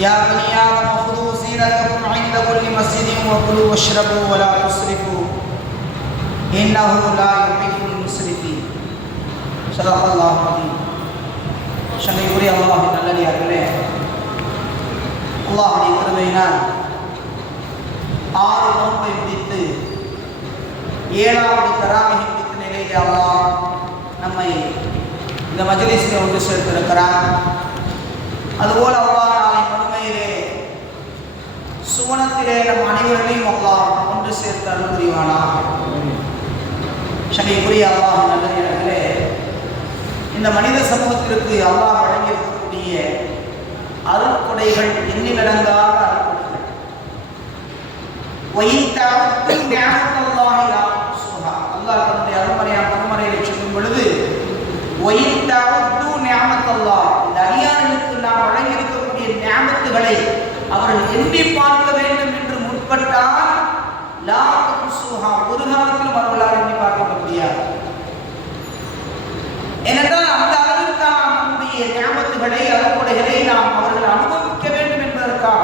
يا بني آدم خذوا زينتكم عند كل مسجد وكلوا واشربوا ولا تسرفوا إنه لا يحب المسرفين. صدق الله العظيم. சங்கைக்குரிய அல்லாஹ்வின் நல்லடியார்களே, அல்லாஹ்வுடைய கிருபையினால் 6 நோன்பை முடித்து 7வது தராவீஹ் முடித்த நிலையிலே அல்லாஹ் நம்மை இந்த மஜ்லிஸில் ஒன்று சேர்த்திருக்கிறார். அதுபோல் அல்லாஹ் நாளை மறுமையிலே சுவனத்திலே நம் அனைவர்களையும் அல்லாஹ் ஒன்று சேர்த்து அருள் புரிவானாக. சங்கைக்குரிய அல்லாஹ்வின் நல்லடியார்களே, இந்த மனித சமூகத்திற்கு அல்லாஹ் வழங்கியிருக்கக்கூடிய அருட்கொடைகள் எண்ணிலடங்காத அருட்கொடைகள். அல்லாஹ் தன்னுடைய அருமறையில் சொல்லும் பொழுது இந்த அடியார்களுக்கு நாம் வழங்கியிருக்கக்கூடிய நியாமத்துகளை அவர்கள் எண்ணி பார்க்க வேண்டும் என்று முற்பட்டால் ஒரு காலத்திலும் அவர்களால் எண்ணி பார்க்க முடியாது. ஏனென்றால் அந்த அளவிற்கான நம்முடைய நியாமத்துகளை அருட்கொடைகளை நாம் அவர்கள் அனுபவிக்க வேண்டும் என்பதற்காக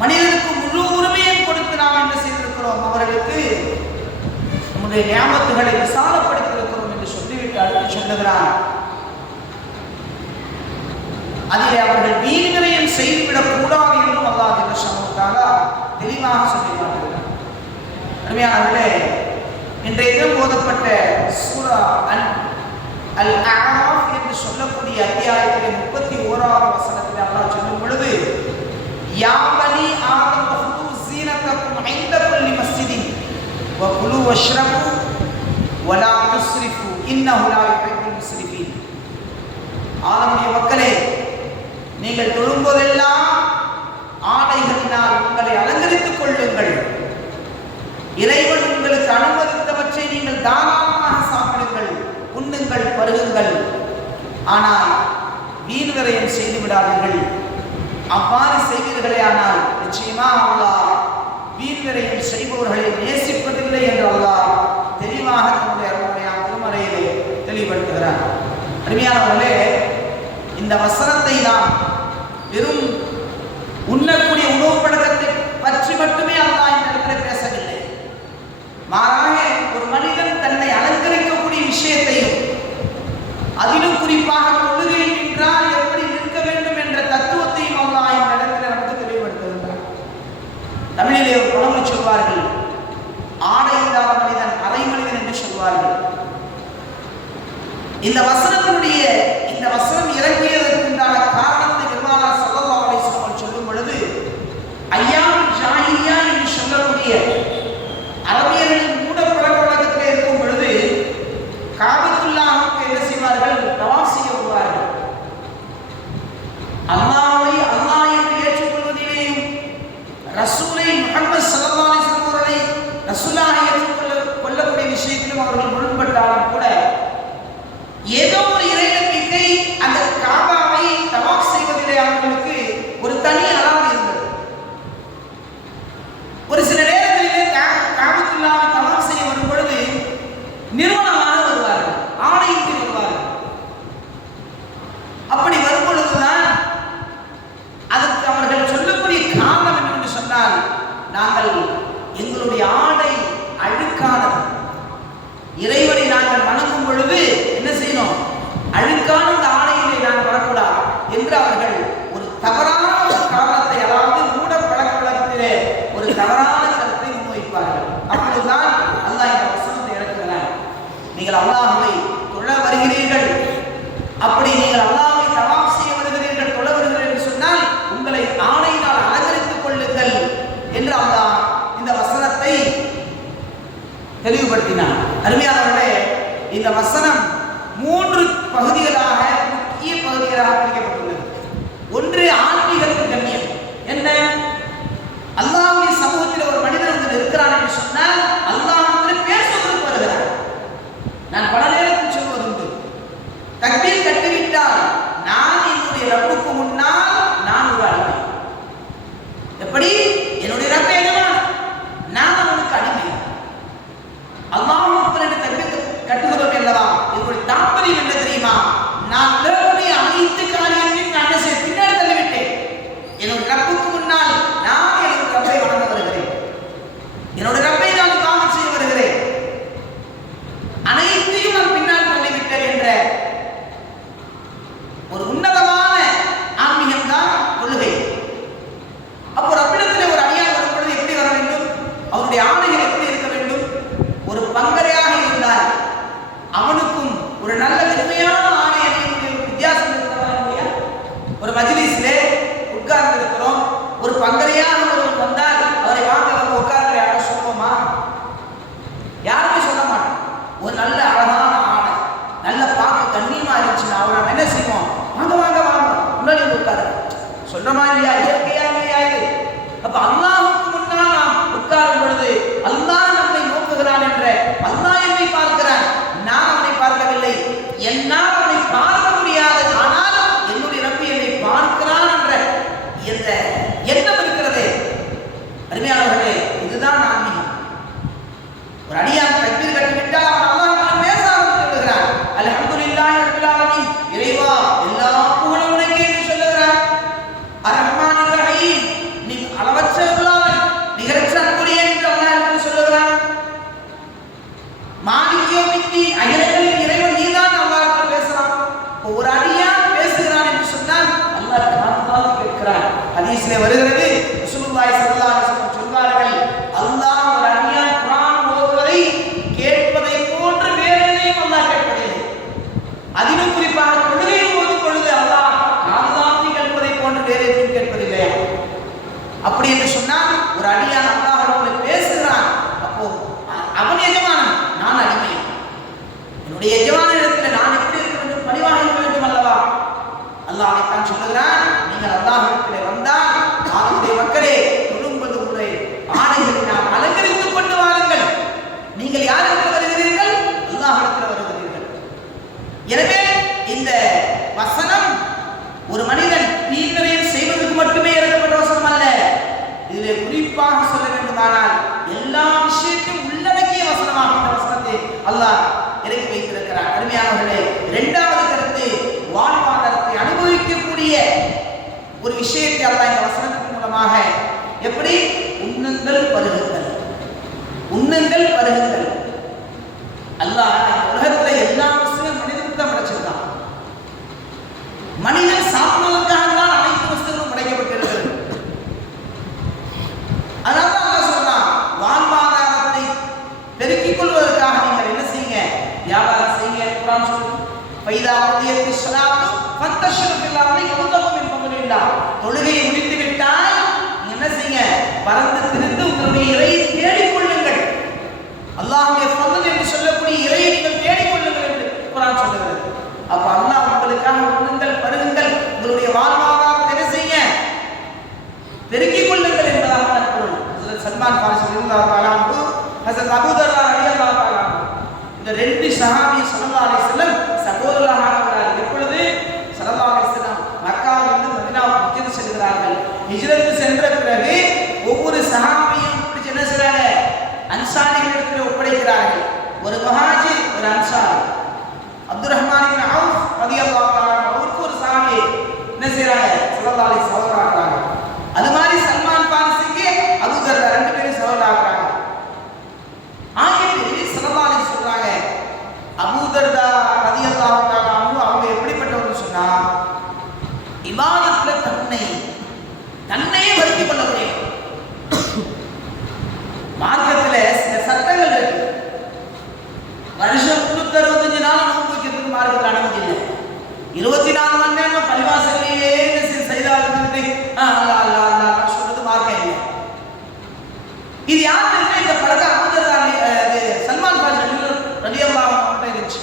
மனிதனுக்கு முழு உரிமையை கொடுத்து நாம் என்ன செய்திருக்கிறோம், அவர்களுக்கு நம்முடைய நியாமத்துகளை விசாலப்படுத்தியிருக்கிறோம் என்று சொல்லிவிட்டு அடுத்து சொல்லுகிறார். அதிலே அவர்கள் வீண் விரயம் செய்துவிடக் கூடாது என்றும் அல்லாஹ் ஜல்லஷானுக்காக தெளிவாக சொல்லி காட்டுகிறார். அருமையானவர்களே, இன்றைய தினம் ஓதப்பட்ட சூரா அல் அஅராஃப் என்று சொல்லக்கூடிய அத்தியாயத்திலே 31வது வசனத்தில் அல்லாஹ் சொல்லும் பொழுது யா பனி ஆதம் ஃபுது ஸீனத்தக்கும் இன்த குல்லி மஸ்ஜிதின் வகுலு வஷ்ரபு வலா துஸ்ரிஃபு இன்னஹு லா யுஹிப்புல் முஸ்ரிஃபீன். ஆதமுடைய மக்களே, நீங்கள் தொழும்போதெல்லாம் ஆடைகளினால் உங்களை அலங்கரித்துக் கொள்ளுங்கள். இறைவன் உங்களுக்கு அனுமதித்தவற்றை நீங்கள் தாராளமாக சாப்பிடுங்கள், உண்ணுங்கள், பருகுங்கள். ஆனால் வீண் விரயம் செய்து விடாதீர்கள். அவ்வாறு செய்வீர்களே ஆனால் நிச்சயமாக அல்லாஹ் வீண் விரயம் செய்பவர்களை நேசிப்பதில்லை என்று அல்லாஹ் தெளிவாக தன்னுடைய அருமையான திருமறையிலே தெளிவுபடுத்துகிறார். அருமையானவர்களே, இந்த வசனத்தை நாம் வெறும் உண்ணக்கூடிய உணவு பழக்கத்தை பற்றி மட்டுமே அல்லாஹ் இந்த இடத்துல பேசவில்லை. மாறாக ஒரு மனிதன் தன்னை அலங்கரிக்கக்கூடிய விஷயத்தையும், அதிலும் குறிப்பாக தொழுகை நின்றால் எப்படி நிற்க வேண்டும் என்ற தத்துவத்தையும் அல்லாஹ் இந்த இடத்துல நமக்கு தெளிவுபடுத்துகின்றார். தமிழிலே ஒரு பழமொழி சொல்வார்கள், ஆடை இல்லாத மனிதன் அரை மனிதன் என்று சொல்வார்கள். இந்த வசனம் இறங்கியதற்குண்டான காரணத்தை பெருமானார் ஸல்லல்லாஹு அலைஹி வஸல்லம் சொல்லும் பொழுது ஐயாமுல் ஜாஹிலியா என்று சொல்லக்கூடிய அரபியர்களின் மூட பழக்க வழக்கத்தில் இருக்கும் பொழுது காபத்துல்லாஹ்வுக்கு என்ன செய்வார்கள், தவாஃப் செய்ய வருவார்கள். அல்லாஹ் என்று ஏற்றுக்கொள்வதிலேயும் ரசூலை முஹம்மது ஸல்லல்லாஹு அலைஹி வஸல்லம் அவர்களை ரசூலாக ஏற்றுக்கொள்ளக்கூடிய விஷயத்திலும் அவர்கள் முரண்பட்டாலும் கூட ஏதோ ஒரு இறை நம்பிக்கை அந்த காபாவை தவாஃப் செய்வதிலே அவர்களுக்கு ஒரு தனி அலாதி இருந்தது. ஒரு சில நேரங்களிலே காபத்துல்லாஹ்வை தவாஃப் செய்ய வரும் பொழுது நிறுவனமாக வருவார்கள், ஆடையின்றி வருவார்கள். அப்படி வரும் பொழுதுதான் அதற்கு அவர்கள் சொல்லக்கூடிய காரணம் என்னவென்று சொன்னால், நாங்கள் எங்களுடைய ஆடை அழுக்கானது, இறைவனை நாங்கள் வணங்கும் பொழுது என்ன செய்யணும், அழுக்கான இந்த ஆடையிலே நாங்கள் வரக்கூடாது என்று அவர்கள் ஒரு தவறான ஒரு காரணத்தை, அதாவது மூட பழக்க வழக்கத்திலே ஒரு தவறான கருத்தை முன்வைப்பார்கள். அப்பொழுதுதான் அல்லாஹ் இந்த வசனத்தை இறக்குகிறார். நீங்கள் அல்லாஹ்வை தொழ வருகிறீர்கள், அப்படி நீங்கள் அல்லாஹ்வை தவாஃப் செய்ய வருகிறீர்கள், தொழ வருகிறீர்கள் என்று சொன்னால் உங்களை ஆடையினால் அலங்கரித்துக் கொள்ளுங்கள் என்று அல்லாஹ் இந்த வசனத்தை தெளிவுபடுத்தினார். அருமையானவர்களே, இந்த வசனம் 3 பகுதிகளாக, முக்கிய பகுதிகளாக பிரிக்கப்பட்டுள்ளது. ஒன்று ஆன்மீகத்தின் கண்ணியம். என்ன, அல்லாஹ்வுடைய சமூகத்தில் ஒரு மனிதன் வந்து இருக்கிறான் என்று சொன்னால் அல்லாஹ்விடத்தில் பேசுவதற்கு வருகிறார். நான் பல நேரத்தில் சொல்வதுண்டு, தக்பீர் கட்டிவிட்டால் நான் என்னுடைய ரப்புக்கு முன்னால் நான் ஒரு அடிமை. எப்படி, என்னுடைய ரப்பு எஜமான், நான் அவனுக்கு அடிமை. அல்லாஹ் அக்பர் என்று தக்பீர் கட்டுகிறோம் அல்லவா, இதனுடைய தாற்பயம் என்ன தெரியுமா, நான் அனைத்து காரியங்களும் சொல்றமா இல்லையா? இயற்கையா இல்லையா இது? அப்ப அல்லாஹ்வுக்கு முன்னால் நாம் உட்காரும் பொழுது அல்லாஹ் நம்மை நோக்குகிறான் என்ற, அல்லாஹ் என்னை பார்க்கிறான், நான் அவனை பார்க்கவில்லை, என்னால் அவனை பார்க்க முடியாது, ஆனால் என்னுடைய ரப்பி என்னை பார்க்கிறான் என்ற இந்த எண்ணம் இருக்கிறதே அருமையானவர்களே, இதுதான் ஆன்மீகம். ஒரு அடியான் தக்பீர் கட்டிவிட்டால் அவன் அல்லாஹ்விடம் பேச ஆரம்பித்து விடுகிறான். அல்ஹம்துலில்லாஹி ரப்பில் ஆலமீன், இறைவா எல்லா புகழும் உனக்கே என்று சொல்லுகிறான். அர்-ரஹ்மானிர் ரஹீம், நீ அளவற்ற அருளாளன், நிகரற்ற அன்புடையவன் என்று அல்லாஹ் என்று சொல்லுகிறான். மாலிக் யௌமித்தீன், அகிலங்களின் இறைவன் நீதான் அல்லாஹ்விடம் பேசலாம். ஒரு அடியான் பேசுகிறான் என்று சொன்னால் அல்லாஹ் காதால் கேட்கிறான். ஹதீஸிலே வருகிறது, ரசூலுல்லாஹி ஸல்லல்லாஹு அலைஹி வஸல்லம் சொல்வார்கள், அல்லாஹ் ஒரு அடியான் குர்ஆன் ஓதுவதை கேட்பதை போன்று வேறு எதையும் அல்லாஹ் கேட்பதில்லை. அதிலும் குறிப்பாக தொழுகையை ஓதும் பொழுது அல்லாஹ் காதால் கேட்பதை போன்று வேறு எதையும் கேட்பதில்லை. அப்படி என்று சொன்னால் ஒரு அடியான் அல்லாஹ்வோடு பேசுகிறான். அப்போ அவன் எஜமானன், நான் அடிமை. என்னுடைய எஜமானிடத்தில் நான் எப்படி இருக்க வேண்டும், பணிவாக இருக்க வேண்டும் அல்லவா? அல்லாஹ் அதைத்தான் சொல்லுகிறான். நீங்கள் அல்லாஹ்விடத்தில் வந்தால் அவருடைய மக்களே தொழும்பது முறை ஆடைகளை நாம் அலங்கரித்துக் கொண்டு வாருங்கள். நீங்கள் யாரிடத்தில் வருகிறீர்கள்? அல்லாஹ்விடத்தில் வருகிறீர்கள். எனவே இந்த வசனம் ஒரு மனிதன் தீவிரம் செய்வதற்கு மட்டுமே எழுதப்பட்ட வசனம் அல்ல. இதிலே குறிப்பாக சொல்ல வேண்டுமானால் எல்லா விஷயத்தையும் உள்ளடக்கிய வசனமாக இந்த வசனத்தை அல்லாஹ் இறக்கி வைத்திருக்கிறார். அருமையானவர்களே, இரண்டாவது கருத்து, வாழ்வாதாரத்தை அனுபவிக்கக்கூடிய ஒரு விஷயத்தை அல்லாஹ் இந்த வசனத்தின் மூலமாக, எப்படி உண்ணுங்கள் பருகுங்கள், உண்ணுங்கள் பருகுங்கள். அல்லாஹ் உலகத்துல எல்லா விஷயமும் மனிதனுக்கு தான் படைச்சிருக்கான். மனிதன் சாப்பிடுவதற்காக தான் அனைத்து வஸ்துகளும் படைக்கப்பட்டிருக்கிறது. அதனால அல்லாஹ் சொல்றான், வாழ்வாதாரத்தை பெருக்கிக் கொள்வதற்காக நீங்கள் என்ன செய்யுங்க? வியாபாரம் செய்யுங்க. குர்ஆன் சொல்லுது, ஃபைதா குதியத்திஸ் ஸலாத்து ஃபந்தஷிரு ஃபில் அர்தி வப்தகு மின் ஃபத்லில்லாஹ். தொழுகையை முடித்து விட்டால் என்ன செய்யுங்க? பறந்து திரிந்து உங்களுடைய இறையை தேடிக் கொள்ளுங்கள். அல்லாஹ்வுடைய ஃபضل என்று சொல்லக்கூடிய இறையை நீங்கள் தேடிக் கொள்ளுங்கள் என்று குர்ஆன் சொல்லுகிறது. அப்ப அல்லாஹ் உங்களுக்காக உண்ணுங்கள் பருகுங்கள், உங்களுடைய வாழ்வாதாரத்தை என்ன செய்யுங்க? பெருக்கிக் கொள்ளுங்கள் என்பதாக பொருள். ஹஜ்ரத் சல்மான் ஃபாரிஸி ரலியல்லாஹு தஆலா அன்ஹு, ஹஜ்ரத் அபூ தர்ரா ரலியல்லாஹு தஆலா அன்ஹு, இந்த ரெண்டு சஹாபி ஸல்லல்லாஹு அலைஹி வஸல்லம் சகோதரர்களாக ஆகிறார்கள். எப்பொழுது ஸல்லல்லாஹு அலைஹி வஸல்லம் மக்காவிலிருந்து மதீனாவுக்கு ஹிஜ்ரத் செல்கிறார்கள். ஹிஜ்ரத் சென்ற பிறகு ஒவ்வொரு சஹாபியும் பிடிச்சு என்ன செய்றாங்க? அன்சாரிகளிடத்தில் ஒப்படைக்கிறார்கள். ஒரு முஹாஜிர், ஒரு அன்சாரி. அப்துர் ரஹ்மான் இப்னு அவுஃப் ரலியல்லாஹு தஆலா அவருக்கு ஒரு சஹாபி என்ன செய்றாங்க? ஸல்லல்லாஹு அலைஹி வஸல்லம் ஆகிறாங்க. அது மாதிரி சல்மான் ஃபாரிஸிக்கு அபூ தர்ரா ரெண்டு பேரும் சகோதரர்களாகிறாங்க. ஆகிட்டு ஸல்லல்லாஹு அலைஹி சொல்றாங்க, அபூ தர்ரா ரலியல்லாஹு தஆலா அவங்க எப்படிப்பட்டவர்கள் சொன்னா, இபாதத்துல தன்னையே வருத்திக் கொள்ளக்கூடிய மார்க்கத்துல சில சட்டங்கள் இருக்கு. வருஷம் 365 நாள் நோன்பு வைக்கிறதுக்கு மார்க்கத்தில் அனுமதி இல்லை. 24 மணி நேரம் பள்ளிவாசல்லையே செய்தாட்டு அல்லாஹ் அல்லாஹ் அல்லாஹ் சொல்றது மார்க்கம் இல்லை. இது யாருக்கு இந்த பழக்கம்? அபூ தர்ரா சல்மான் ஃபாரிஸி ரலியல்லாஹு அன்ஹு இருந்துச்சு.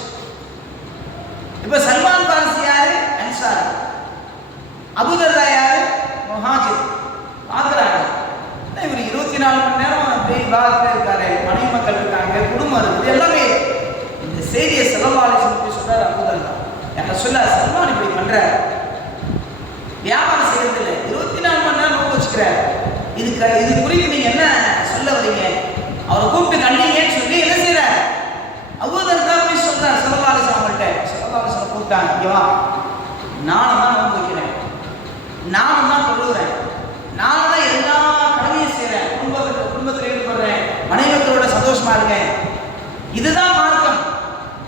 இப்ப சல்மான் ஃபாரிஸி யாரு? அன்சாரி. அபூ தர்ரா யாரு? முஹாஜிர். பார்க்குறாங்க, இவர் 24 மணி நேரம் அப்படியே இபாதத்துல இருக்காரு, மனைவி மக்கள் இருக்காங்க, குடும்பம் இருக்குது, எல்லாமே. இந்த செய்தியை ஸல்லல்லாஹு அலைஹி வஸல்லம் சொல்றாரு அபூ தர்ரா. என்ன சொல்ல, சல்மான் இப்படி பண்றாரு, வியாபாரம் செய்யறது இல்லை, 24 மணி நேரம் நோக்க வச்சுக்கிறார், இது குறித்து நீங்க என்ன சொல்ல வரீங்க? அவரை கூப்பிட்டு கண்டீங்கன்னு சொல்லி என்ன செய்யறாரு? அபூ தர்ரா போய் சொல்றாரு ஸல்லல்லாஹு அலைஹி வஸல்லம் கிட்ட. ஸல்லல்லாஹு அலைஹி வஸல்லம் கூப்பிட்டாங்க, இங்க வா, நானும் தான் நோன்பு வைக்கிறேன், நானும் தான் தொழுகிறேன், நானும் தான் எல்லா கடமையும் செய்யறேன், குடும்பத்தில் ஈடுபடுறேன், மனைவிகளோட சந்தோஷமா இருக்கேன். இதுதான் மார்க்கம்.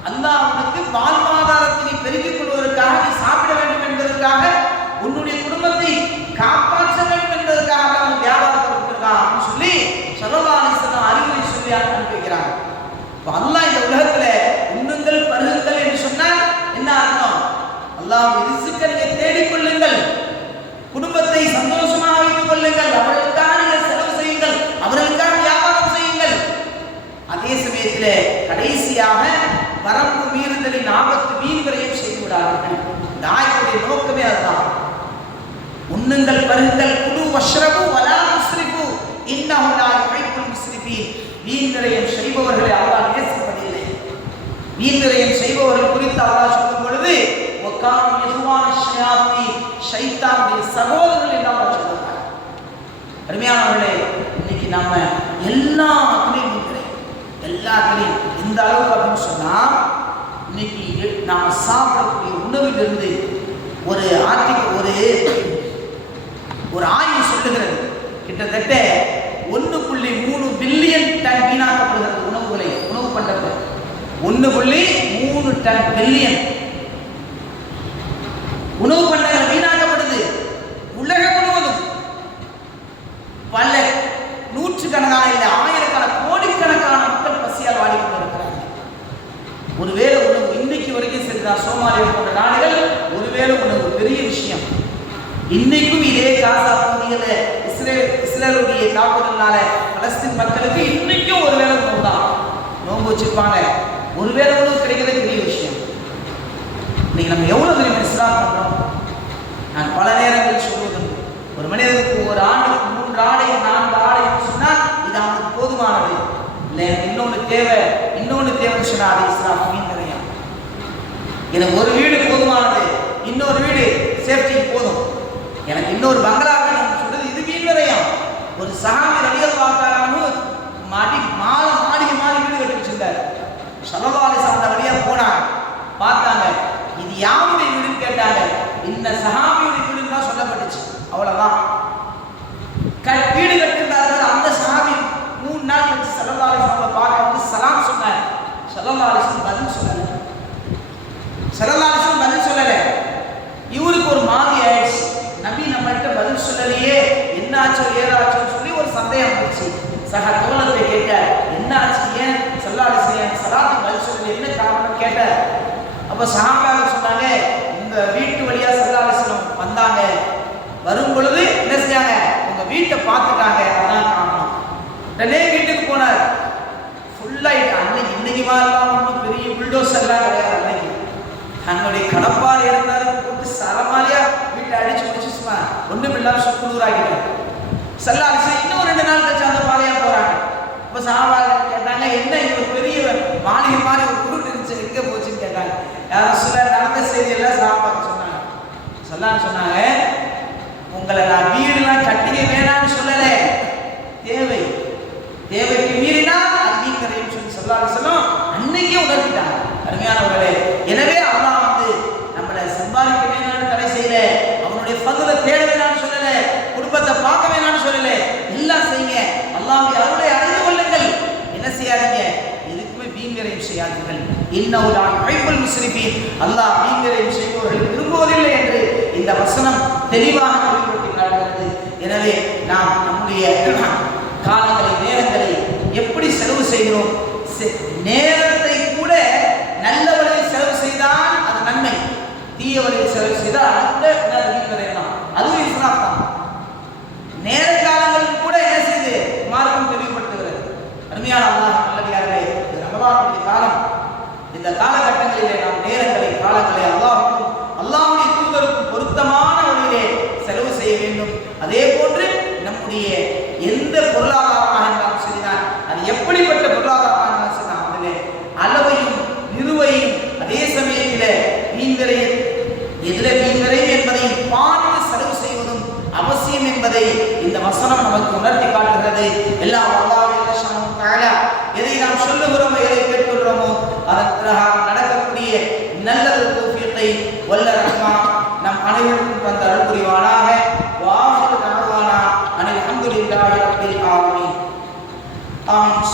அல்லாஹ் உனக்கு வாழ்வாதாரத்தை நீ பெருக்கிக் கொள்வதற்காக, நீ சாப்பிட வேண்டும் என்பதற்காக, உன்னுடைய குடும்பத்தை காப்பாற்ற வேண்டும் என்பதற்காக அவன் வியாபாரத்தை கொடுத்திருக்கான் அப்படின்னு சொல்லி ஸல்லல்லாஹு அலைஹி வஸல்லம் அறிவுரை சொல்லி அனுப்பி வைக்கிறாங்க. இப்போ அல்லாஹ் இந்த உலகத்துல உண்ணுங்கள் பருகுங்கள் என்று சொன்னால் என்ன அர்த்தம்? அல்லாஹ் ரிஸ்கை நீங்க தேடிக்கொள்ளுங்கள், குடும்பத்தை சந்தோஷமாக வைத்துக் கொள்ளுங்கள், அவர்களுக்காக நீங்கள் செலவு செய்யுங்கள், அவர்களுக்காக வியாபாரம் செய்யுங்கள். அதே சமயத்தில் கடைசியாக வரம்பு மீறுதலின் ஆபத்து மீன்களையும் செய்து விடார்கள். இந்த ஆயத்துடைய நோக்கமே அதுதான். உண்ணுங்கள் உண்ணுங்கள் பருகுங்கள் குலு வஷ்ரபு வலா முஸ்ரிஃபு இன்னஹு லா யுஹிப்புல் முஸ்ரிஃபீன். வீண் விரயம் செய்பவர்களை அல்லாஹ் நேசிப்பதில்லை. வீண் விரயம் செய்பவர்கள் குறித்து அல்லாஹ் சொல்லும் பொழுது வகானு யஹ்வான ஷயாத்தீன், ஷைத்தானுடைய சகோதரர்கள் என்று அல்லாஹ் சொல்கிறார். அருமையானவர்களே, இன்னைக்கு நாம எல்லாத்துலையும் எந்த அளவுக்கு அப்படின்னு சொன்னா, இன்னைக்கு நாம சாப்பிடக்கூடிய உணவிலிருந்து ஒரு ஆய்வு சொல்லுகிறது, கிட்டத்தட்ட 1.3 பில்லியன் டன் வீணாக்கப்படுகிறது. உணவு பண்டங்கள் 1.3 டன் பில்லியன் உணவு பண்டங்கள் வீணாக்கப்படுது. உலகம் முழுவதும் பல நூற்றுக்கணக்கான இல்லை ஆயிரக்கணக்கான கோடிக்கணக்கான மக்கள் பசியால் வாடிக்கொண்டிருக்கிறார்கள். ஒருவேளை உணவு இன்னைக்கு வரைக்கும் சரிதான். சோமாலியா போன்ற நாடுகள் ஒருவேளை உணவு பெரிய விஷயம். இன்னைக்கும் இதே காசா பகுதியில் இஸ்ரேலுடைய தாக்குதல்னால பலஸ்தீன் மக்களுக்கு இன்னைக்கும் ஒருவேளை உணவு தான். நோன்பு வச்சிருப்பாங்க, ஒருவேளை உணவு கிடைக்கிறது பெரிய விஷயம். இன்னைக்கு நம்ம எவ்வளவு தெரியும் இஸ்லாம் பண்றோம். நான் பல நேரங்களில் சொல்வது, ஒரு மனிதனுக்கு ஒரு ஆண்டுக்கு 3 ஆடை 4 ஆடை சொன்னால் இது அவனுக்கு போதுமானது இல்லை. எனக்கு இன்னொன்று தேவைன்னு சொன்னா அது இஸ்லாம் மீன் நிறையா. எனக்கு ஒரு வீடு போதுமானது, இன்னொரு வீடு சேஃப்டிக்கு போதும், எனக்கு இன்னொரு பங்களாக சொல்றது இது மீன் நிறையா. ஒரு சஹாபி ரலியல்லாஹு தஆலா மாடிகை மாறி வீடு கட்டி வச்சிருந்தார். ஸல்லல்லாஹு அலைஹி வஸல்லம் அந்த வழியா போனாங்க, பார்த்தாங்க, இது யாருடைய வீடுன்னு கேட்டாங்க. இந்த சஹாபியுடைய வீடுன்னு தான் சொல்லப்பட்டுச்சு. அவ்வளவுதான். வீடு கட்டிருந்தார்கள். அந்த சஹாபி 3 நாள் கழிச்சு ஸல்லல்லாஹு அலைஹி வஸல்லம் பார்க்க வந்து சலாம் சொன்னார். ஸல்லல்லாஹு அலைஹி வஸல்லம் பதில் சொல்லல. இவருக்கு ஒரு மாதிரி ஆயிடுச்சு. நபி நம்மள்கிட்ட பதில் சொல்லலையே, என்னாச்சோ ஏதாச்சோன்னு சொல்லி ஒரு சந்தேகம் வந்துச்சு. சக தோழத்தை கேட்டார், என்னாச்சு, ஏன் ஸல்லல்லாஹு அலைஹி வஸல்லம் சலாத்துக்கு பதில் சொல்லல, என்ன காரணம் கேட்டார். அப்ப சஹாபாக்கள் சொன்னாங்க, உங்க வீட்டு வழியா ஸல்லல்லாஹு அலைஹி வஸல்லம் வந்தாங்க, வரும் பொழுது என்ன செஞ்சாங்க, உங்க வீட்டை பார்த்துட்டாங்க, அதான் காரணம். உடனே வீட்டுக்கு போனார். ஃபுல்லா இன்னைக்கு மாதிரிலாம் ஒன்றும் பெரிய புல்டோசர்லாம் கிடையாது. அன்னைக்கு தன்னுடைய கடப்பாறை இருந்தாரு, போட்டு சரமாரியா வீட்டை அடிச்சு முடிச்சுமா ஒன்றும் இல்லாம சுக்குநூறாக்கிட்டார். ஸல்லல்லாஹு அலைஹி வஸல்லம் இன்னும் 2 நாள் கழிச்சு அந்த பாதையா போறாங்க. இப்போ சஹாபாக்கள் கேட்டாங்க, என்ன இங்க பெரிய மாளிகை மாதிரி ஒரு குருட்டு இருந்துச்சு, எங்க போச்சுன்னு கேட்டாங்க. யாரும் சொல்ல நடந்த செய்தி எல்லாம் சஹாபாக்கள் சொன்னாங்க. ஸல்லல்லாஹு சொன்னாங்க, உங்களை நான் வீடுலாம் கட்டிக்க வேணாம்னு சொல்லல, தேவைக்கு மீறினா அது மீன் கரையும் சொல்லி ஸல்லல்லாஹு அலைஹி வஸல்லம் அன்னைக்கே உணர்த்திட்டாங்க. அருமையானவர்களே, எனவே அல்லாஹ் நம்மளை சம்பாதிக்க வேணாம்னு தடை செய்யல, அவனுடைய ஃபضல தேட வேணாம்னு சொல்லல, குடும்பத்தை பார்க்க வேணாம்னு சொல்லல, எல்லாம் செய்யுங்க, அல்லாஹ்வுடைய அருளை அறிந்து கொள்ளுங்கள். என்ன செய்யாதீங்க, எதுக்குமே வீண் விரயம் செய்யாதீர்கள். இன்னஹு லா யுஹிப்புல் முஸ்ரிஃபீன், அல்லாஹ் வீண் விரயம் செய்பவர்களை விரும்புவதில்லை என்று இந்த வசனம் தெளிவாக வெளிப்படுத்தி காட்டுகிறது. எனவே நாம் நம்முடைய காலங்களை நேரங்களை எப்படி செலவு செய்கிறோம், நேரத்தை கூட நல்ல வழியில் செலவு செய்தால் அது நன்மை, தீய வழியில் செலவு செய்தால் அதுவும் இஸ்லாம் தான். நேர காலங்களில் கூட என்ன செய்து மார்க்கம் தெளிவுபடுத்துகிறது. அருமையான அல்லாஹ் நல்லடியார்களே, ரமலானுடைய காலம், இந்த காலகட்டங்களிலே நாம் நேரங்களை காலங்களை அல்லாஹ்வுடைய தூதருக்கும் பொருத்தமான வழியிலே செலவு செய்ய வேண்டும். அதே போன்று நம்முடைய எந்த பொருளாதாரமாக இருந்தாலும் சரிதான், அது எப்படிப்பட்ட பொருளாதாரமாக இருந்தாலும் சரிதான், அதிலே அளவையும் நிறுவையும் அதே சமயத்தில் வீண்விரயம் எதில் வீண்விரயம் என்பதையும் பார்த்து செலவு செய்வதும் அவசியம் என்பதை இந்த வசனம் நமக்கு உணர்த்தி காட்டுகிறது. எல்லாம் அல்லாஹ்வுடைய ஷானஹு தஆலா எதை நாம் சொல்லுகிறோமோ, எதை கேட்கிறோமோ அதன் பிரகாரம் நடக்கக்கூடிய நல்ல தௌஃபீகை வல்ல